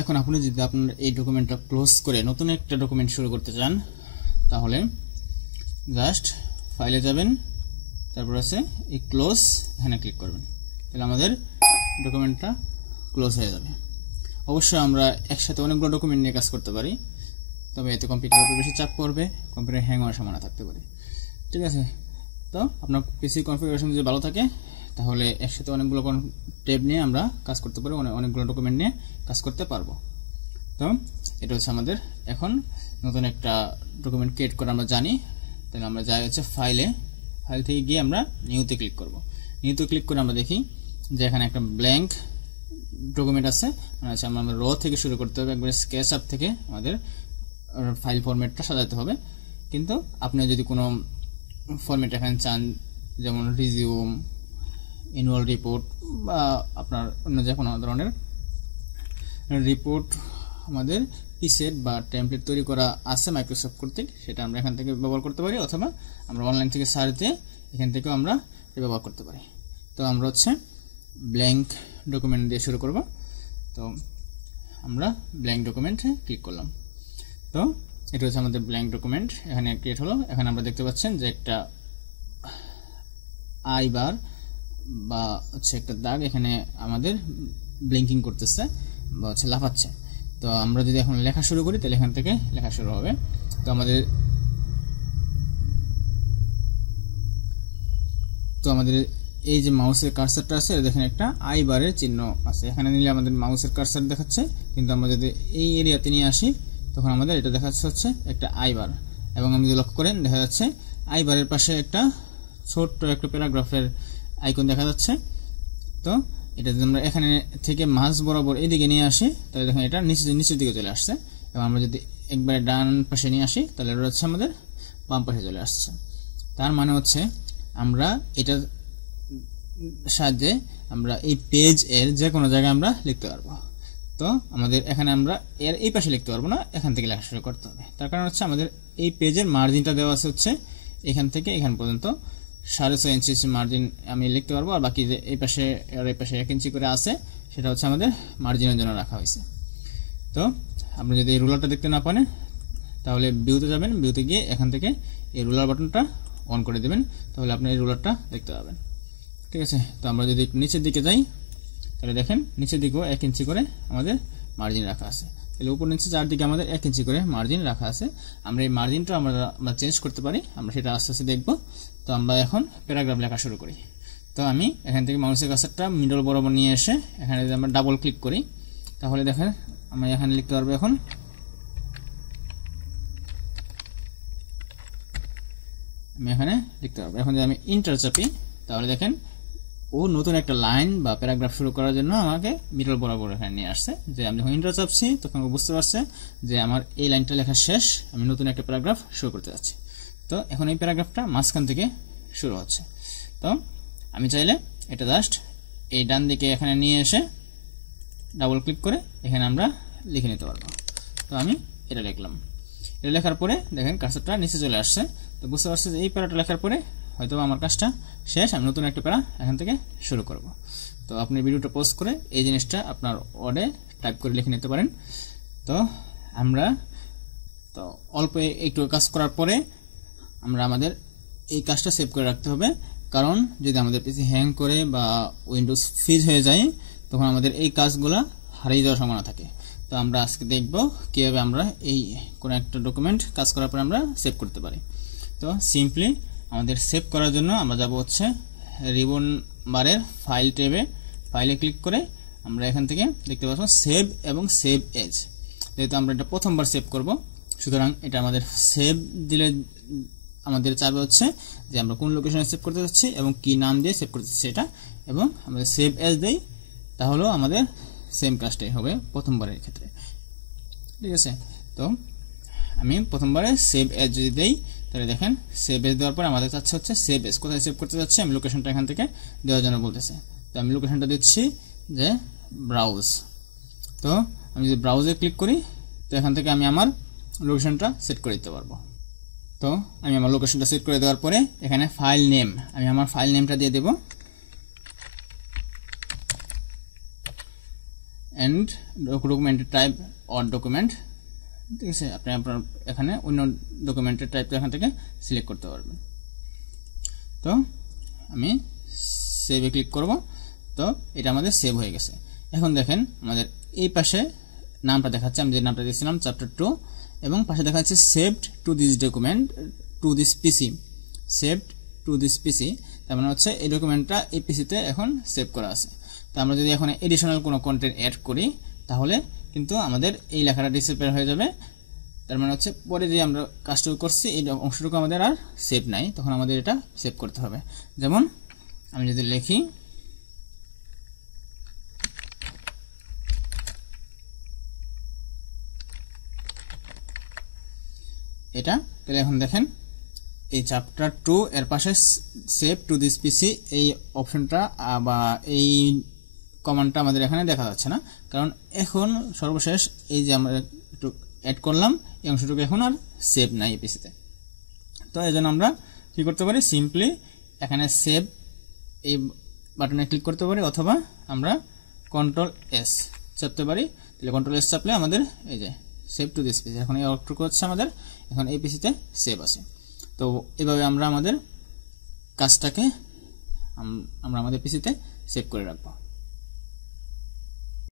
এখন আপনি যদি আপনার এই ডকুমেন্টটা ক্লোজ করে নতুন একটা ডকুমেন্ট শুরু করতে চান তাহলে জাস্ট ফাইলে যাবেন, তারপর আছে এই ক্লোজ, এখানে ক্লিক করবেন, তাহলে আমাদের ডকুমেন্টটা ক্লোজ হয়ে যাবে। অবশ্যই আমরা একসাথে অনেকগুলো ডকুমেন্ট নিয়ে কাজ করতে পারি, তবে এতে কম্পিউটারের উপর বেশি চাপ পড়বে, কম্পিউটার হ্যাং হওয়ার সম্ভাবনা থাকতে পারে। ঠিক আছে, তো আপনার পিসি কনফিগারেশন যদি ভালো থাকে তাহলে একসাথে অনেকগুলো ট্যাব নিয়ে আমরা কাজ করতে পারবো, অনেকগুলো ডকুমেন্ট নিয়ে কাজ করতে পারবো। তো এটা হচ্ছে আমাদের এখন নতুন একটা ডকুমেন্ট ক্রিয়েট করে আমরা জানি। তাহলে আমরা যাই হচ্ছে ফাইল থেকে গিয়ে আমরা নিউতে ক্লিক করব। নিউতে ক্লিক করে আমরা দেখি যে এখানে একটা ব্ল্যাঙ্ক ডকুমেন্ট আছে, মানে আমরা র থেকে শুরু করতে হবে, একবারে স্কেচ আপ থেকে আমাদের ফাইল ফরম্যাটটা সাজাতে হবে। কিন্তু আপনি যদি কোনো ফরম্যাট এখানে চান, যেমন রিজিউম, অ্যানুয়াল রিপোর্ট বা আপনার অন্য যে কোনো ধরনের রিপোর্ট আমাদের পিসেট বা টেমপ্লেট তৈরি করা আছে মাইক্রোসফট কর্তৃক, সেটা আমরা এখান থেকে ব্যবহার করতে পারি, অথবা আমরা অনলাইন থেকে সার্চ দিয়ে এখান থেকেও আমরা ব্যবহার করতে পারি। তো আমরা হচ্ছে ব্ল্যাঙ্ক ডকুমেন্ট দিয়ে শুরু করব। তো আমরা ব্ল্যাঙ্ক ডকুমেন্টে ক্লিক করলাম। তো এটা হচ্ছে আমাদের ব্ল্যাঙ্ক ডকুমেন্ট, এখানে ক্রিয়েট হলো। এখানে আমরা দেখতে পাচ্ছেন যে একটা আই বার বা হচ্ছে একটা দাগ এখানে আমাদের ব্লিঙ্কিং করতেছে বা হচ্ছে লাফাচ্ছে। তো আমরা যদি এখন লেখা শুরু করি তাহলে এখান থেকে লেখা শুরু হবে। তো আমাদের এই যে মাউসের কার্সারটা আছে, দেখেন একটা আই বারের চিহ্ন আছে, এখানে নিলে আমাদের মাউসের কার্সার দেখাচ্ছে, কিন্তু আমরা যদি এই এরিয়াতে নিয়ে আসি তখন আমাদের এটা দেখাচ্ছে হচ্ছে একটা আই বার। এবং আমি যদি লক্ষ্য করেন দেখা যাচ্ছে আই বারের পাশে একটা ছোট্ট একটা প্যারাগ্রাফের আইকন দেখা যাচ্ছে। তো এটা যদি আমরা এখানে থেকে মাঝ বরাবর এদিকে নিয়ে আসি তাহলে দেখেন এটা নিচের দিকে চলে আসছে, এবং আমরা যদি একবারে ডান পাশে নিয়ে আসি তাহলে এটা হচ্ছে আমাদের বাম পাশে চলে আসছে। তার মানে হচ্ছে আমরা এটা সাহায্যে আমরা এই পেজ এর যে কোনো জায়গায় আমরা লিখতে পারবো। তো আমাদের এখানে আমরা এর এই পাশে লিখতে পারবো না, এখান থেকে লেখা শুরু করতে হবে। তার কারণ হচ্ছে আমাদের এই পেজের মার্জিনটা দেওয়া আছে হচ্ছে এখান থেকে এখান পর্যন্ত 6.5 ইঞ্চি মার্জিন আমি লিখতে পারবো, আর বাকি যে এই পাশে আর এই পাশে 1 ইঞ্চি করে আছে সেটা হচ্ছে আমাদের মার্জিনের জন্য রাখা হয়েছে। তো আপনি যদি এই রুলারটা দেখতে না পারেন তাহলে ভিউতে যাবেন, ভিউতে গিয়ে এখান থেকে এই রুলার বাটনটা অন করে দেবেন, তাহলে আপনি এই রুলারটা দেখতে পাবেন। ঠিক আছে, তো আমরা যদি নিচের দিকে যাই তাহলে দেখেন নিচের দিকেও 1 ইঞ্চি করে আমাদের মার্জিন রাখা আছে, তাহলে উপর নিচে চারদিকে আমাদের 1 ইঞ্চি করে মার্জিন রাখা আছে। আমরা এই মার্জিনটা আমরা চেঞ্জ করতে পারি, আমরা সেটা আস্তে আস্তে দেখব। তো আমরা এখন প্যারাগ্রাফ লেখা শুরু করি। তো আমি এখান থেকে মাউসের কার্সারটা মিডল বরাবর নিয়ে এসে এখানে যদি আমরা ডাবল ক্লিক করি তাহলে দেখেন আমরা এখানে লিখতে পারবো। এখন আমি এখানে লিখতে পারবো। এখন যদি আমি ইন্টার চাপি তাহলে দেখেন ও নতুন একটা লাইন বা প্যারাগ্রাফ শুরু করার জন্য আমাকে মিডল বরাবর এখানে নিয়ে আসছে। যে আমি যখন ইন্টার চাপছি তখন ও বুঝতে পারছে যে আমার এই লাইনটা লেখা শেষ, আমি নতুন একটা প্যারাগ্রাফ শুরু করতে যাচ্ছি। তো এখন এই প্যারাগ্রাফটা মাঝখান থেকে শুরু হচ্ছে। তো আমি চাইলে এটা জাস্ট এই ডান দিকে এখানে নিয়ে এসে ডাবল ক্লিক করে এখানে আমরা লিখে নিতে পারবো। তো আমি এটা লিখলাম, এটা লেখার পরে দেখেন কার্সারটা নিচে চলে আসছে। তো বুঝতে পারছি যে এই প্যারাটা লেখার পরে হয়তো আমার কাজটা শেষ, আমি নতুন একটা প্যারা এখান থেকে শুরু করব। তো আপনি ভিডিওটা পজ করে এই জিনিসটা আপনার ওয়ার্ডে টাইপ করে লিখে নিতে পারেন। তো আমরা অল্প একটু কাজ করার পরে আমরা আমাদের এই কাজটা সেভ করে রাখতে হবে, কারণ যদি আমাদের পিসি হ্যাং করে বা উইন্ডোজ ফ্রিজ হয়ে যায় তখন আমাদের এই কাজগুলো হারিয়ে যাওয়ার সম্ভাবনা থাকে। তো আমরা আজকে দেখব কিভাবে আমরা এই কোনো একটা ডকুমেন্ট কাজ করার পরে আমরা সেভ করতে পারি। তো সিম্পলি আমাদের সেভ করার জন্য আমরা যাব হচ্ছে রিবন বারের ফাইল ট্যাবে, ফাইলে ক্লিক করে আমরা এখান থেকে দেখতে পাচ্ছি সেভ এবং সেভ এজ। যেহেতু আমরা এটা প্রথমবার সেভ করব সুতরাং এটা আমাদের সেভ দিলে আমাদের চাইবে হচ্ছে যে আমরা কোন লোকেশনে সেভ করতে যাচ্ছি এবং কি নাম দিয়ে সেভ করতে যাচ্ছি সেটা, এবং আমরা সেভ এজ দেই তাহলেও আমাদের সেম কাজটাই হবে প্রথমবারের ক্ষেত্রে। ঠিক আছে, তো আমি প্রথমবারে সেভ এজ যদি দেই তাহলে দেখেন সেভ এজ দেওয়ার পর আমাদের চাচ্ছে হচ্ছে সেভ এজ, কোথায় সেভ করতে যাচ্ছে আমি লোকেশনটা এখান থেকে দেওয়ার জন্য বলতেছে। তো আমি লোকেশনটা দিচ্ছি যে ব্রাউজ। তো আমি যদি ব্রাউজে ক্লিক করি তো এখান থেকে আমি আমার লোকেশনটা সেট করে দিতে পারবো। তো আমি আমার লোকেশনটা সেট করে দেওয়ার পরে এখানে ফাইল নেম, আমি আমার ফাইল নেমটা দিয়ে দেব এন্ড ডকুমেন্টের টাইপ অর ডকুমেন্ট, ঠিক আছে। আপনি আপনার এখানে অন্য ডকুমেন্টের টাইপটা এখান থেকে সিলেক্ট করতে পারবেন। তো আমি সেভে ক্লিক করব। তো এটা আমাদের সেভ হয়ে গেছে। এখন দেখেন আমাদের এই পাশে নামটা দেখাচ্ছে, আমি যে নামটা দিয়েছিলাম চ্যাপ্টার 2, এবং পাশে দেখা যাচ্ছে saved to this document to this PC, saved to this পিসি, তার মানে হচ্ছে এই ডকুমেন্টটা এই পিসিতে এখন সেভ করা আছে। তো আমরা যদি এখন এডিশনাল কোনো কন্টেন্ট অ্যাড করি তাহলে কিন্তু আমাদের এই লেখাটা ডিসঅ্যাপিয়ার হয়ে যাবে। তার মানে হচ্ছে পরে যে আমরা কাজটুকু করছি এই অংশটুকু আমাদের আর সেভ নাই, তখন আমাদের এটা সেভ করতে হবে। যেমন আমি যদি লিখি এটা, তাহলে এখন দেখেন এই চ্যাপ্টার 2 এর পাশে সেভ টু দিস পিসি এই অপশনটা বা এই কমান্ডটা আমাদের এখানে দেখা যাচ্ছে না, কারণ এখন সর্বশেষ এই যে আমরা একটু অ্যাড করলাম এই অংশটুকু এখন আর সেভ নাই এই পিসিতে। তো এই জন্য আমরা কি করতে পারি, সিম্পলি এখানে সেভ এই বাটনে ক্লিক করতে পারি, অথবা আমরা কন্ট্রোল এস চাপতে পারি। তাহলে কন্ট্রোল এস চাপলে আমাদের এই যে সেভ টু দিস পিসি, এখন এই অংশটুকু হচ্ছে আমাদের এখন এই পিসিতে সেভ আছে। তো এভাবে আমরা আমাদের কাজটাকে আমরা আমাদের পিসিতে সেভ করে রাখবো।